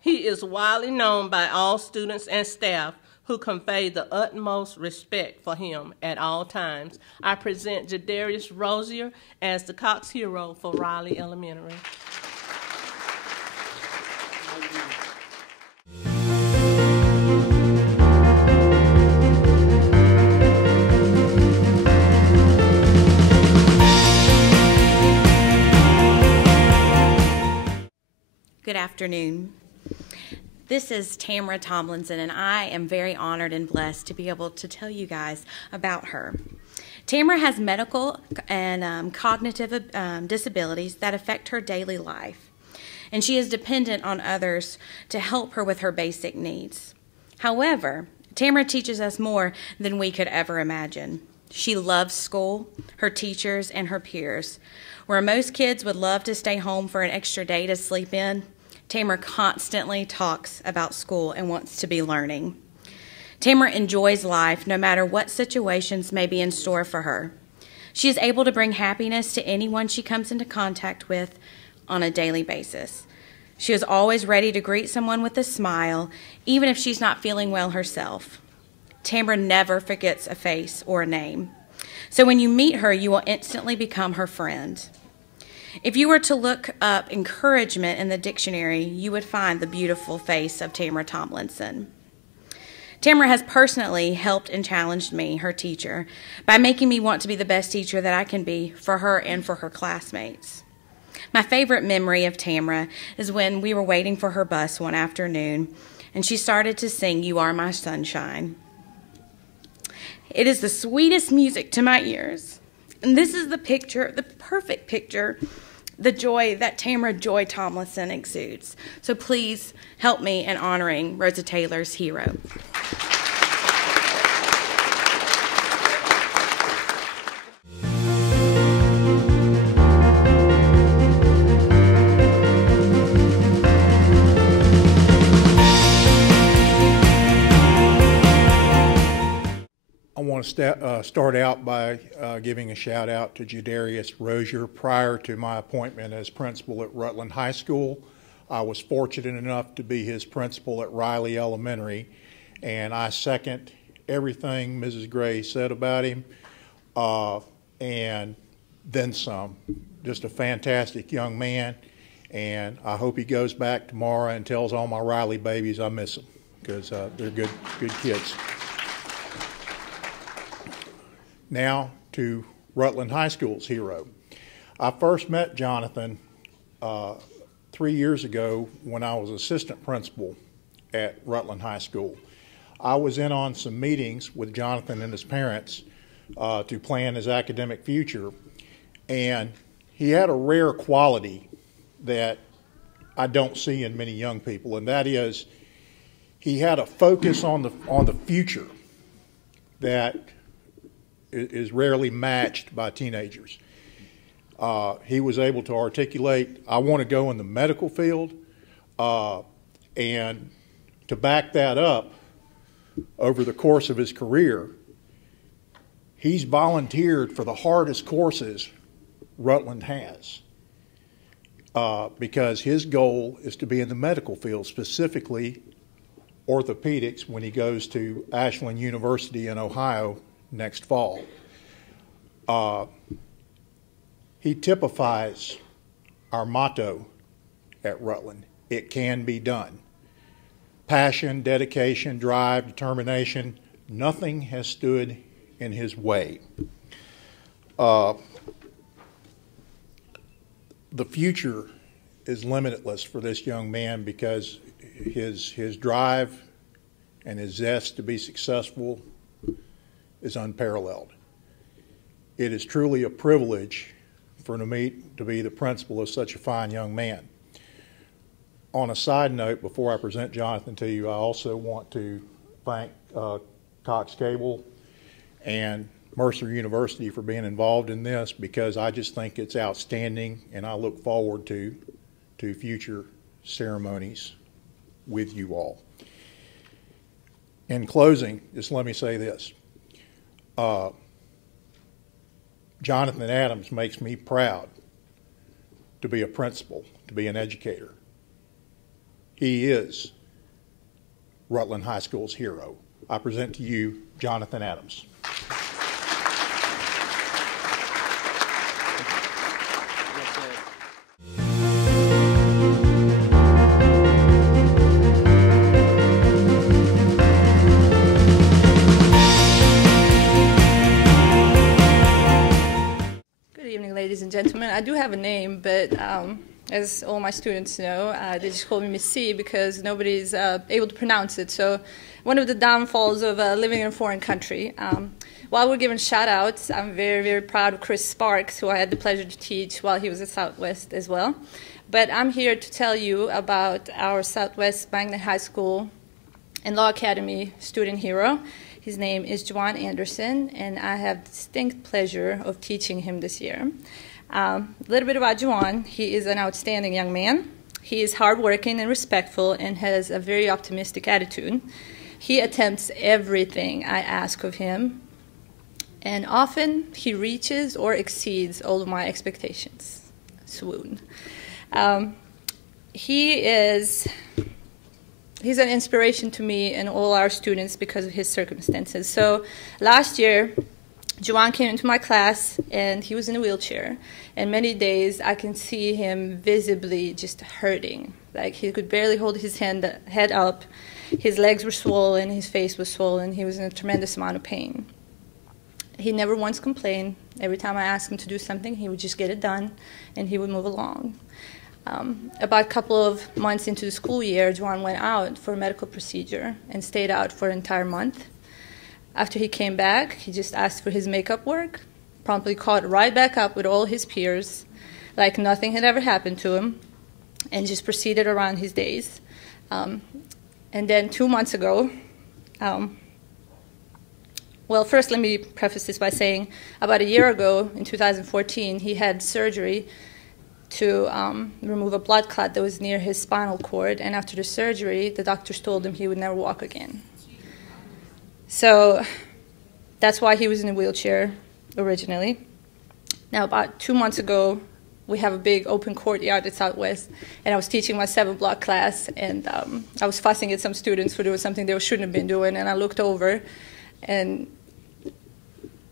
He is widely known by all students and staff who convey the utmost respect for him at all times. I present Jadarius Rozier as the Cox hero for Riley Elementary. Good afternoon. This is Tamara Tomlinson, and I am very honored and blessed to be able to tell you guys about her. Tamara has medical and cognitive disabilities that affect her daily life, and she is dependent on others to help her with her basic needs. However, Tamara teaches us more than we could ever imagine. She loves school, her teachers, and her peers. Where most kids would love to stay home for an extra day to sleep in, Tamara constantly talks about school and wants to be learning. Tamara enjoys life no matter what situations may be in store for her. She is able to bring happiness to anyone she comes into contact with on a daily basis. She is always ready to greet someone with a smile, even if she's not feeling well herself. Tamara never forgets a face or a name. So when you meet her, you will instantly become her friend. If you were to look up encouragement in the dictionary, you would find the beautiful face of Tamara Tomlinson. Tamara has personally helped and challenged me, her teacher, by making me want to be the best teacher that I can be for her and for her classmates. My favorite memory of Tamara is when we were waiting for her bus one afternoon, and she started to sing "You Are My Sunshine." It is the sweetest music to my ears. And this is the picture, the perfect picture, the joy that Tamara Joy Tomlinson exudes. So please help me in honoring Rosa Taylor's hero. I want to start out by giving a shout out to Jadarius Rozier. Prior to my appointment as principal at Rutland High School, I was fortunate enough to be his principal at Riley Elementary, and I second everything Mrs. Gray said about him, and then some. Just a fantastic young man, and I hope he goes back tomorrow and tells all my Riley babies I miss them, because they're good kids. Now to Rutland High School's hero. I first met Jonathan 3 years ago when I was assistant principal at Rutland High School. I was in on some meetings with Jonathan and his parents to plan his academic future, and he had a rare quality that I don't see in many young people, and that is he had a focus on the future that is rarely matched by teenagers. He was able to articulate, I want to go in the medical field, and to back that up, over the course of his career, he's volunteered for the hardest courses Rutland has, because his goal is to be in the medical field, specifically orthopedics, when he goes to Ashland University in Ohio next fall. He typifies our motto at Rutland: it can be done. Passion, dedication, drive, determination, nothing has stood in his way. The future is limitless for this young man because his drive and his zest to be successful is unparalleled. It is truly a privilege for me to be the principal of such a fine young man. On a side note, before I present Jonathan to you, I also want to thank Cox Cable and Mercer University for being involved in this, because I just think it's outstanding, and I look forward to future ceremonies with you all. In closing, just let me say this. Jonathan Adams makes me proud to be a principal, to be an educator. He is Rutland High School's hero. I present to you Jonathan Adams. Ladies and gentlemen, I do have a name, but as all my students know, they just call me Miss C because nobody's able to pronounce it. So one of the downfalls of living in a foreign country. While we're giving shout-outs, I'm very, very proud of Chris Sparks, who I had the pleasure to teach while he was at Southwest as well. But I'm here to tell you about our Southwest Magnet High School and Law Academy student hero. His name is Juwan Anderson, and I have the distinct pleasure of teaching him this year. A little bit about Juwan. He is an outstanding young man. He is hardworking and respectful and has a very optimistic attitude. He attempts everything I ask of him, and often he reaches or exceeds all of my expectations. Swoon. He's an inspiration to me and all our students because of his circumstances. So last year, Juwan came into my class, and he was in a wheelchair. And many days, I can see him visibly just hurting. Like, he could barely hold his head up. His legs were swollen. His face was swollen. He was in a tremendous amount of pain. He never once complained. Every time I asked him to do something, he would just get it done, and he would move along. About a couple of months into the school year, Juwan went out for a medical procedure and stayed out for an entire month. After he came back, he just asked for his makeup work, promptly caught right back up with all his peers, like nothing had ever happened to him, and just proceeded around his days. And then 2 months ago, well, first let me preface this by saying about a year ago, in 2014, he had surgery to remove a blood clot that was near his spinal cord, and after the surgery, the doctors told him he would never walk again. So that's why he was in a wheelchair originally. Now, about 2 months ago, we have a big open courtyard at Southwest, and I was teaching my 7-block class, and I was fussing at some students for doing something they shouldn't have been doing, and I looked over, and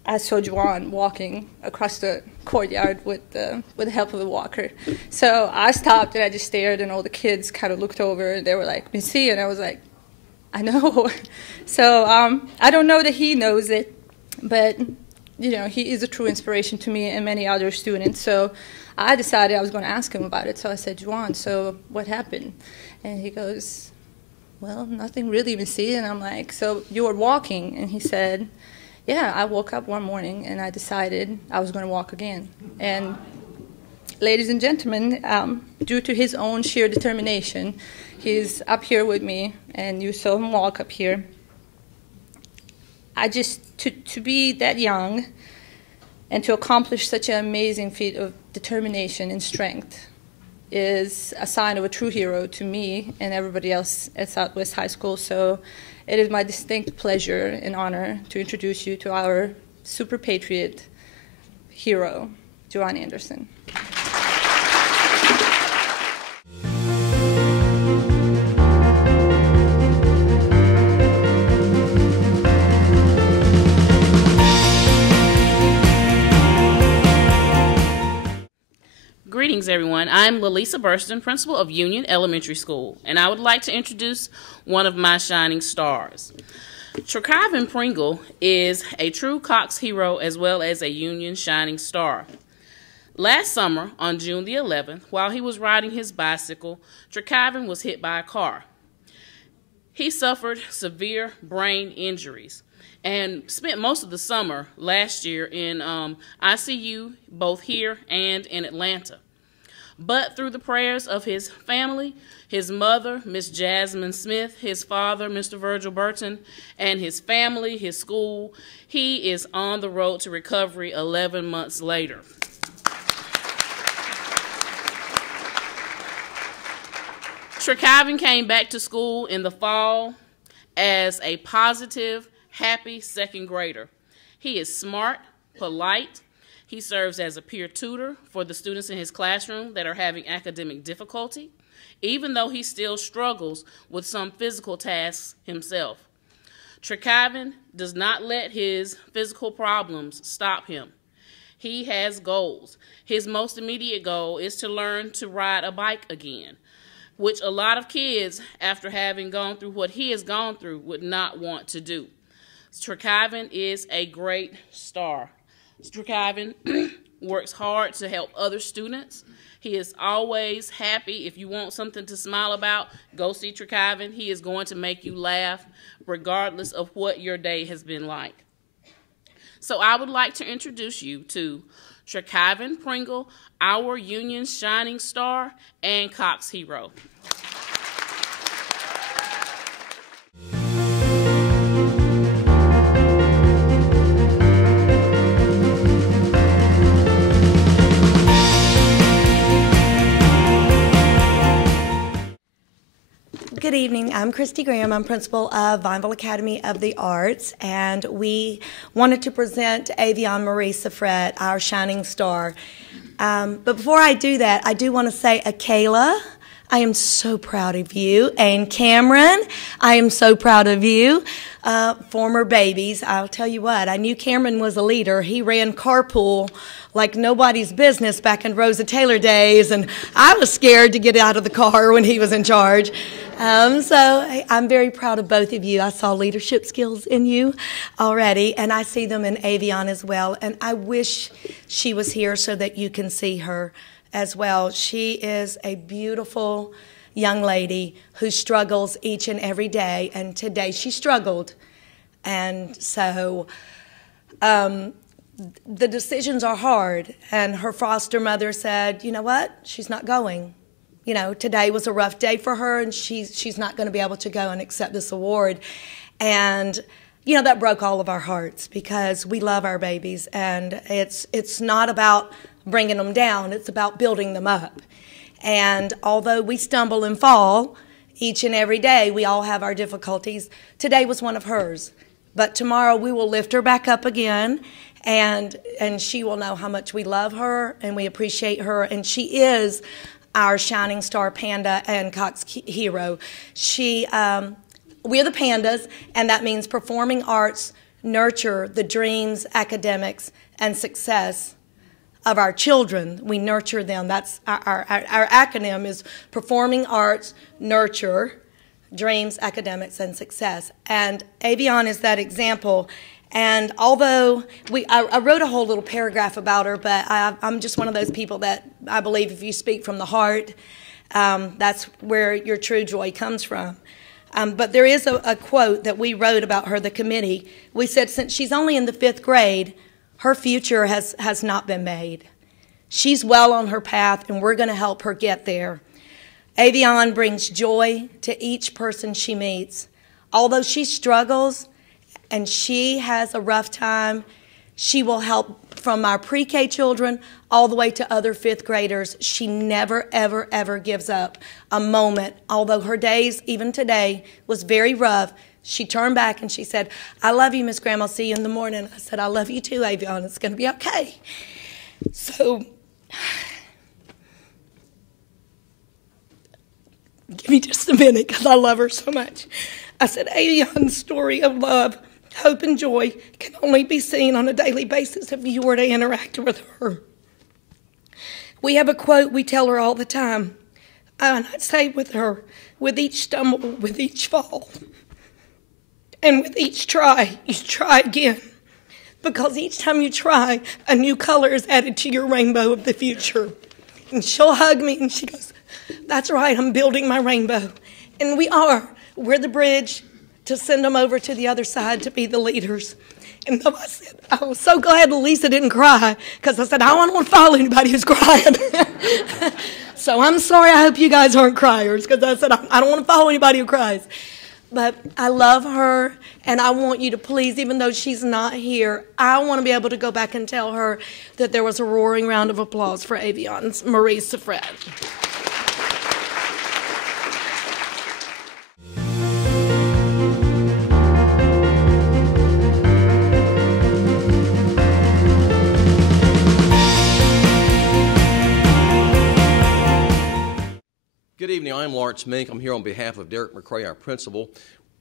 I saw Juwan walking across the courtyard with the help of a walker. So I stopped, and I just stared, and all the kids kind of looked over, and they were like, "Missy," and I was like, I know. So I don't know that he knows it, but he is a true inspiration to me and many other students. So I decided I was going to ask him about it. So I said, "Juwan, so what happened?" And he goes, "Well, nothing really, Missy." And I'm like, "So you were walking?" And he said, "Yeah, I woke up one morning and I decided I was going to walk again." And ladies and gentlemen, due to his own sheer determination, he's up here with me, and you saw him walk up here. To be that young and to accomplish such an amazing feat of determination and strength is a sign of a true hero to me and everybody else at Southwest High School. So it is my distinct pleasure and honor to introduce you to our super patriot hero, Juwan Anderson. Greetings, everyone. I'm Lalisa Burston, principal of Union Elementary School, and I would like to introduce one of my shining stars. Trekavan Pringle is a true Cox hero as well as a Union shining star. Last summer, on June the 11th, while he was riding his bicycle, Trekavan was hit by a car. He suffered severe brain injuries and spent most of the summer last year in ICU, both here and in Atlanta. But through the prayers of his family, his mother, Miss Jasmine Smith, his father, Mr. Virgil Burton, and his family, his school, he is on the road to recovery 11 months later. Trekavan came back to school in the fall as a positive, happy second grader. He is smart, polite. He serves as a peer tutor for the students in his classroom that are having academic difficulty, even though he still struggles with some physical tasks himself. Trekavan does not let his physical problems stop him. He has goals. His most immediate goal is to learn to ride a bike again, which a lot of kids, after having gone through what he has gone through, would not want to do. Trekavan is a great star. Trekavan works hard to help other students. He is always happy. If you want something to smile about, go see Trekavan. He is going to make you laugh regardless of what your day has been like. So I would like to introduce you to Trekavan Pringle, our Union shining star and Cox hero. evening. I'm Christy Graham. I'm principal of Vineville Academy of the Arts, and we wanted to present Avion Marie Safret, our shining star. But before I do that, I do want to say, Akayla, I am so proud of you. And Cameron, I am so proud of you. Former babies, I'll tell you what, I knew Cameron was a leader. He ran carpool like nobody's business back in Rosa Taylor days, and I was scared to get out of the car when he was in charge. So I'm very proud of both of you. I saw leadership skills in you already, and I see them in Avion as well, and I wish she was here so that you can see her as well. She is a beautiful young lady who struggles each and every day, and today she struggled. And so the decisions are hard, and her foster mother said, you know what, she's not going. You know, today was a rough day for her, and she's not going to be able to go and accept this award. And, you know, that broke all of our hearts because we love our babies, and it's not about bringing them down, it's about building them up. And although we stumble and fall each and every day, we all have our difficulties. Today was one of hers, but tomorrow we will lift her back up again, and she will know how much we love her and we appreciate her, and she is our shining star panda and Cox hero. We're the pandas, and that means performing arts nurture the dreams, academics, and success of our children. We nurture them. That's our acronym is performing arts, nurture, dreams, academics, and success. And Avion is that example. And although I wrote a whole little paragraph about her, but I'm just one of those people that I believe if you speak from the heart, that's where your true joy comes from. But there is a quote that we wrote about her, the committee. We said, since she's only in the 5th grade, her future has not been made. She's well on her path, and we're going to help her get there. Avion brings joy to each person she meets. Although she struggles and she has a rough time, she will help from our pre-K children all the way to other 5th graders. She never, ever, ever gives up a moment. Although her days, even today, was very rough, she turned back and she said, I love you, Miss Graham. I'll see you in the morning. I said, I love you too, Avion. It's going to be okay. So, give me just a minute because I love her so much. I said, Avion's story of love, hope, and joy can only be seen on a daily basis if you were to interact with her. We have a quote we tell her all the time. And I say with her, with each stumble, with each fall, and with each try, you try again. Because each time you try, a new color is added to your rainbow of the future. And she'll hug me and she goes, that's right, I'm building my rainbow. And we are. We're the bridge to send them over to the other side to be the leaders. And though I said, I was so glad Lisa didn't cry, because I said, I don't want to follow anybody who's crying. So I'm sorry, I hope you guys aren't criers, because I said, I don't want to follow anybody who cries. But I love her, and I want you to please, even though she's not here, I want to be able to go back and tell her that there was a roaring round of applause for Avion Marie Safret. Good evening. I'm Lawrence Mink. I'm here on behalf of Derek McCray, our principal.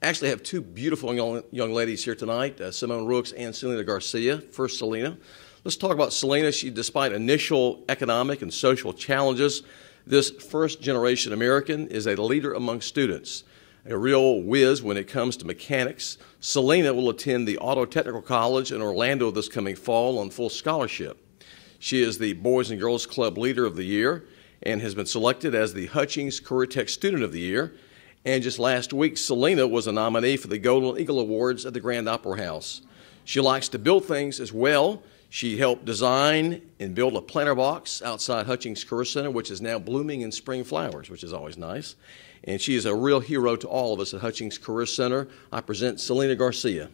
Actually, I have two beautiful young ladies here tonight, Simone Rooks and Selena Garcia. First, Selena. Let's talk about Selena. She, despite initial economic and social challenges, this first-generation American is a leader among students, a real whiz when it comes to mechanics. Selena will attend the Auto Technical College in Orlando this coming fall on full scholarship. She is the Boys and Girls Club Leader of the Year and has been selected as the Hutchings Career Tech Student of the Year. And just last week, Selena was a nominee for the Golden Eagle Awards at the Grand Opera House. She likes to build things as well. She helped design and build a planter box outside Hutchings Career Center, which is now blooming in spring flowers, which is always nice. And she is a real hero to all of us at Hutchings Career Center. I present Selena Garcia.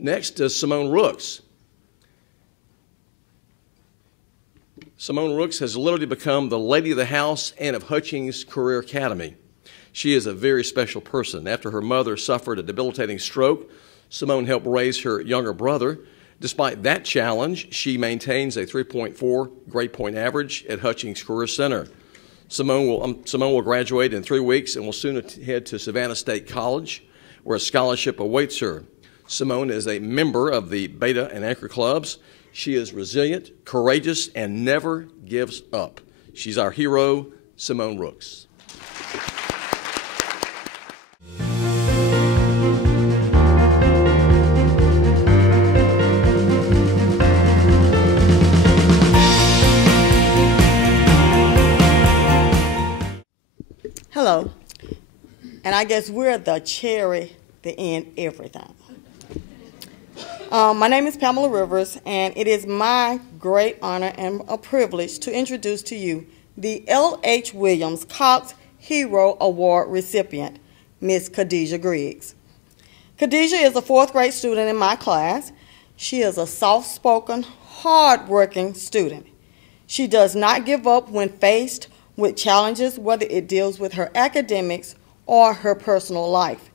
Next is Simone Rooks. Simone Rooks has literally become the lady of the house and of Hutchings Career Academy. She is a very special person. After her mother suffered a debilitating stroke, Simone helped raise her younger brother. Despite that challenge, she maintains a 3.4 grade point average at Hutchings Career Center. Simone will graduate in 3 weeks and will soon head to Savannah State College, where a scholarship awaits her. Simone is a member of the Beta and Anchor Clubs. She is resilient, courageous, and never gives up. She's our hero, Simone Rooks. Hello, and I guess we're the cherry that end everything. My name is Pamela Rivers, and it is my great honor and a privilege to introduce to you the L.H. Williams Cox Hero Award recipient, Miss Khadijah Griggs. Khadijah is a 4th grade student in my class. She is a soft-spoken, hard-working student. She does not give up when faced with challenges, whether it deals with her academics or her personal life.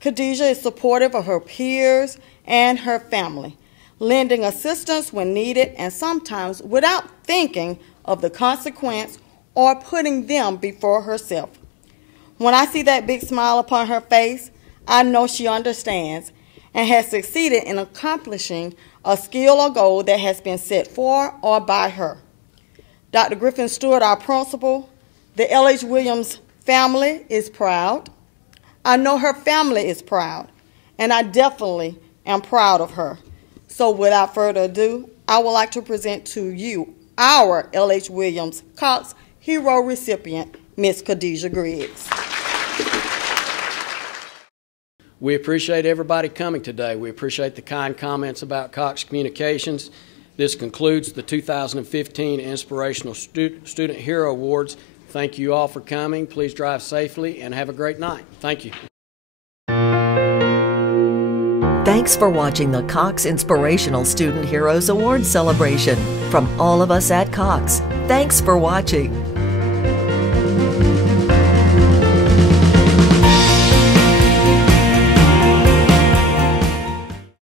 Khadijah is supportive of her peers and her family, lending assistance when needed and sometimes without thinking of the consequence or putting them before herself. When I see that big smile upon her face, I know she understands and has succeeded in accomplishing a skill or goal that has been set for or by her. Dr. Griffin Stewart, our principal, the L.H. Williams family is proud. I know her family is proud, and I definitely am proud of her. So without further ado, I would like to present to you our L.H. Williams Cox Hero recipient, Miss Khadijah Griggs. We appreciate everybody coming today. We appreciate the kind comments about Cox Communications. This concludes the 2015 Inspirational Student Hero Awards. Thank you all for coming. Please drive safely and have a great night. Thank you. Thanks for watching the Cox Inspirational Student Heroes Award celebration. From all of us at Cox, thanks for watching.